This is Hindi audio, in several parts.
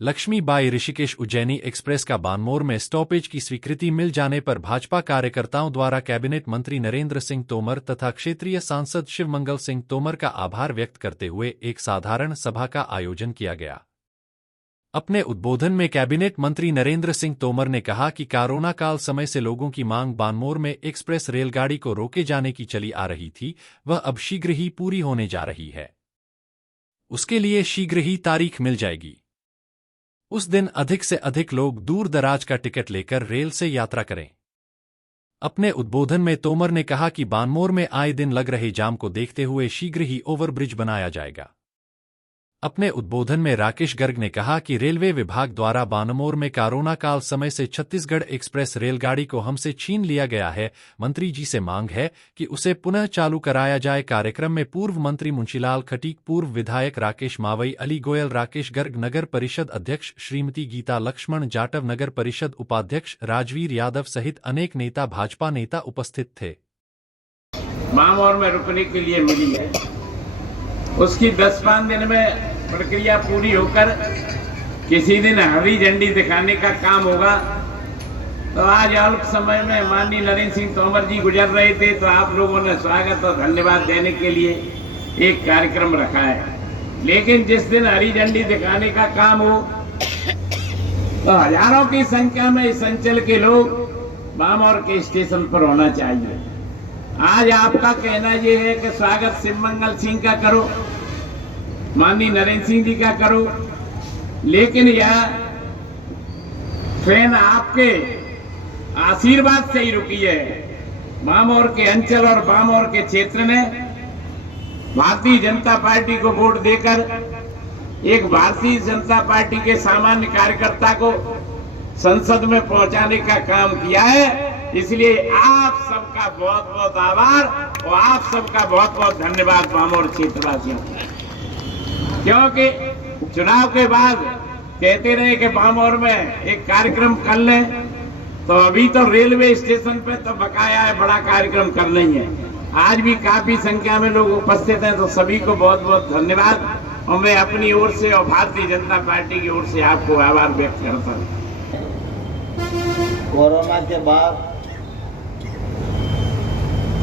लक्ष्मीबाई ऋषिकेश उज्जैनी एक्सप्रेस का बानमोर में स्टॉपेज की स्वीकृति मिल जाने पर भाजपा कार्यकर्ताओं द्वारा कैबिनेट मंत्री नरेंद्र सिंह तोमर तथा क्षेत्रीय सांसद शिवमंगल सिंह तोमर का आभार व्यक्त करते हुए एक साधारण सभा का आयोजन किया गया। अपने उद्बोधन में कैबिनेट मंत्री नरेंद्र सिंह तोमर ने कहा कि कोरोना काल समय से लोगों की मांग बानमोर में एक्सप्रेस रेलगाड़ी को रोके जाने की चली आ रही थी, वह अब शीघ्र ही पूरी होने जा रही है। उसके लिए शीघ्र ही तारीख मिल जाएगी। उस दिन अधिक से अधिक लोग दूर दराज का टिकट लेकर रेल से यात्रा करें। अपने उद्बोधन में तोमर ने कहा कि बानमोर में आए दिन लग रहे जाम को देखते हुए शीघ्र ही ओवरब्रिज बनाया जाएगा। अपने उद्बोधन में राकेश गर्ग ने कहा कि रेलवे विभाग द्वारा बानमोर में कोरोना काल समय से छत्तीसगढ़ एक्सप्रेस रेलगाड़ी को हमसे छीन लिया गया है। मंत्री जी से मांग है कि उसे पुनः चालू कराया जाए। कार्यक्रम में पूर्व मंत्री मुंशीलाल खटीक, पूर्व विधायक राकेश मावई, अली गोयल, राकेश गर्ग, नगर परिषद अध्यक्ष श्रीमती गीता लक्ष्मण जाटव, नगर परिषद उपाध्यक्ष राजवीर यादव सहित अनेक नेता, भाजपा नेता उपस्थित थे। बानमोर में रुकने के लिए मिली है, उसकी 10-5 दिन में प्रक्रिया पूरी होकर किसी दिन हरी झंडी दिखाने का काम होगा। तो आज अल्प समय में माननीय नरेंद्र सिंह तोमर जी गुजर रहे थे, तो आप लोगों ने स्वागत और धन्यवाद देने के लिए एक कार्यक्रम रखा है। लेकिन जिस दिन हरी झंडी दिखाने का काम हो तो हजारों की संख्या में इस अंचल के लोग बानमोर के स्टेशन पर होना चाहिए। आज आपका कहना ये है कि स्वागत शिवमंगल सिंह का करो, माननीय नरेंद्र सिंह जी का करो, लेकिन यह ट्रेन आपके आशीर्वाद से ही रुकी है। बानमोर के अंचल और बानमोर के क्षेत्र ने भारतीय जनता पार्टी को वोट देकर एक भारतीय जनता पार्टी के सामान्य कार्यकर्ता को संसद में पहुंचाने का काम किया है। इसलिए आप सबका बहुत बहुत आभार और आप सबका बहुत बहुत धन्यवाद बानमोर क्षेत्रवासियों, क्योंकि चुनाव के बाद कहते रहे कि बानमोर में एक कार्यक्रम कर लें, तो अभी तो रेलवे स्टेशन पे तो बकाया है, बड़ा कार्यक्रम करना ही है। आज भी काफी संख्या में लोग उपस्थित हैं, तो सभी को बहुत बहुत धन्यवाद और मैं अपनी ओर से और भारतीय जनता पार्टी की ओर से आपको आभार व्यक्त करता हूँ। कोरोना के बाद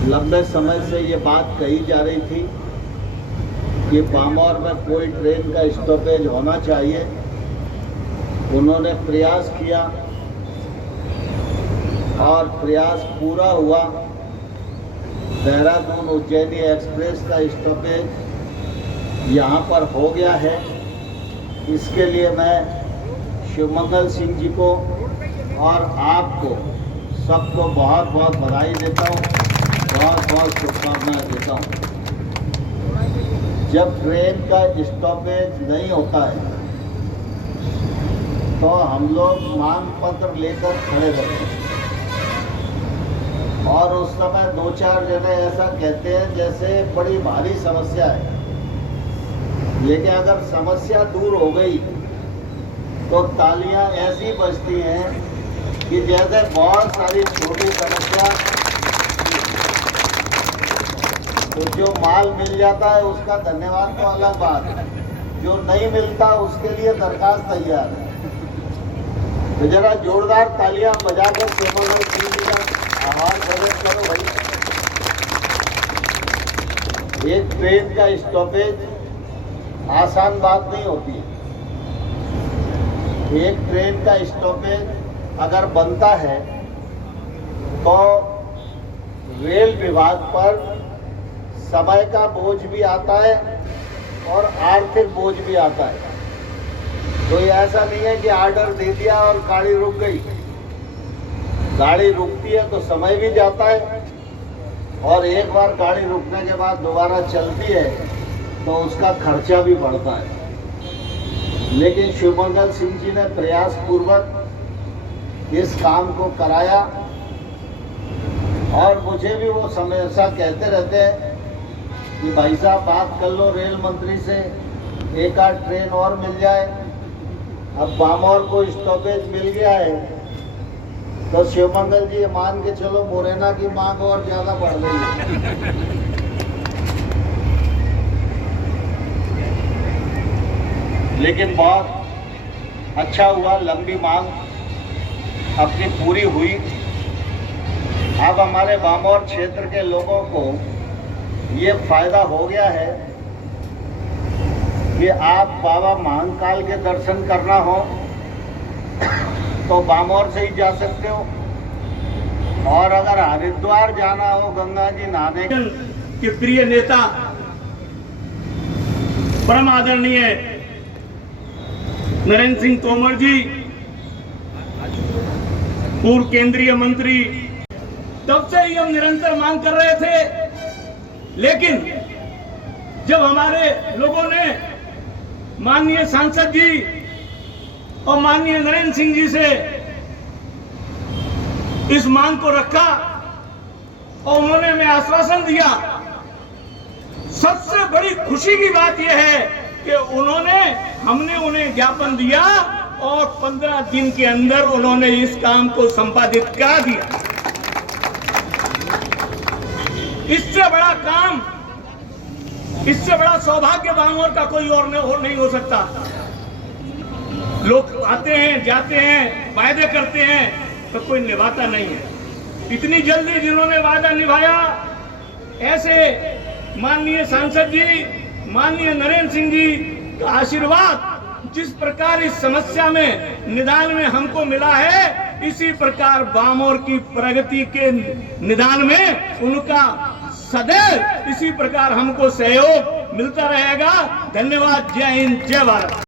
लंबे समय से ये बात कही जा रही थी कि बानमोर में कोई ट्रेन का स्टॉपेज होना चाहिए। उन्होंने प्रयास किया और प्रयास पूरा हुआ। देहरादून उज्जैनी एक्सप्रेस का स्टॉपेज यहाँ पर हो गया है। इसके लिए मैं शिवमंगल सिंह जी को और आपको सबको बहुत बहुत बधाई देता हूँ, बहुत बहुत शुभकामनाएं देता हूँ। जब ट्रेन का स्टॉपेज नहीं होता है तो हम लोग मांग पत्र लेकर खड़े रहते हैं और उस समय 2-4 जने ऐसा कहते हैं जैसे बड़ी भारी समस्या है। लेकिन अगर समस्या दूर हो गई तो तालियां ऐसी बजती हैं कि जैसे बहुत सारी छोटी समस्या, तो जो माल मिल जाता है उसका धन्यवाद तो अलग बात है, जो नहीं मिलता उसके लिए दरखास्त तैयार है। तो जरा जोरदार तालियां बजाकर शिवमंगल सिंह जी का आभार प्रकट करो भाई। एक ट्रेन का स्टॉपेज आसान बात नहीं होती है। एक ट्रेन का स्टॉपेज अगर बनता है तो रेल विभाग पर समय का बोझ भी आता है और आर्थिक बोझ भी आता है। तो ये ऐसा नहीं है कि ऑर्डर दे दिया और गाड़ी रुक गई। गाड़ी रुकती है तो समय भी जाता है और एक बार गाड़ी रुकने के बाद दोबारा चलती है तो उसका खर्चा भी बढ़ता है। लेकिन शिवमंगल सिंह जी ने प्रयास पूर्वक इस काम को कराया और मुझे भी वो हमेशा कहते रहते हैं कि भाई साहब बात कर लो रेल मंत्री से, एक आध ट्रेन और मिल जाए। अब बानमोर को स्टॉपेज मिल गया है तो शिवमंगल जी मान के चलो मुरैना की मांग और ज्यादा बढ़ गई है। लेकिन बहुत अच्छा हुआ, लंबी मांग अपनी पूरी हुई। अब हमारे बामोर क्षेत्र के लोगों को ये फायदा हो गया है कि आप बाबा महाकाल के दर्शन करना हो तो बामोर से ही जा सकते हो, और अगर हरिद्वार जाना हो गंगा जी नहाने के प्रिय नेता परम आदरणीय नरेंद्र सिंह तोमर जी, पूर्व केंद्रीय मंत्री, तब से ही हम निरंतर मांग कर रहे थे। लेकिन जब हमारे लोगों ने माननीय सांसद जी और माननीय नरेंद्र सिंह जी से इस मांग को रखा और उन्होंने हमें आश्वासन दिया, सबसे बड़ी खुशी की बात यह है कि हमने उन्हें ज्ञापन दिया और 15 दिन के अंदर उन्होंने इस काम को संपादित करा दिया। इससे बड़ा काम, इससे बड़ा सौभाग्य बामोर का कोई और नहीं हो सकता। लोग आते हैं, जाते हैं, वायदे करते हैं, तो कोई निभाता नहीं है। इतनी जल्दी जिन्होंने वादा निभाया, ऐसे माननीय सांसद जी, माननीय नरेंद्र सिंह जी का आशीर्वाद जिस प्रकार इस समस्या में निदान में हमको मिला है, इसी प्रकार बामोर की प्रगति के निदान में उनका सदैव इसी प्रकार हमको सहयोग मिलता रहेगा। धन्यवाद। जय हिंद, जय भारत।